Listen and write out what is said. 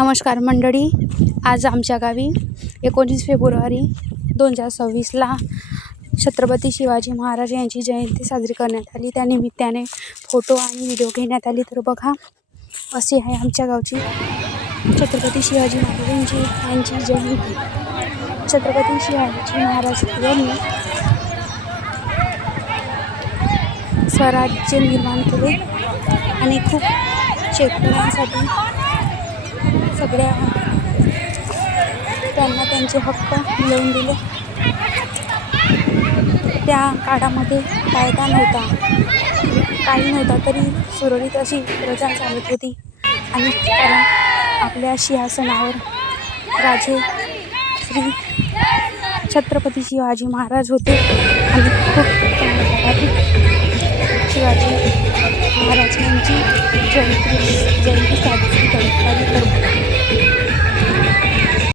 नमस्कार मंडळी, आज आमच्या गावी 19 फेब्रुवारी 2026ला छत्रपती शिवाजी महाराज यांची जयंती साजरी करण्यात आली। त्या निमित्ताने फोटो आणि व्हिडिओ घेण्यात आली। तर बघा, अशी आहे आमच्या गावची छत्रपती शिवाजी महाराजांची जयंती। छत्रपती शिवाजी महाराज यांनी स्वराज्य निर्माण केले आणि खूप शेतकऱ्यांसाठी सगळ्या त्यांना त्यांचे हक्क मिळवून दिले। त्या काळामध्ये कायदा नव्हता, काही नव्हता, तरी सुरळीत अशी प्रजा चालत होती आणि कारण आपल्या सिंहासनावर राजे श्री छत्रपती शिवाजी महाराज होते आणि खूप चांगल्या प्रकारे शिवाजी महाराज यांची जयंती साजरी करण्यात आली।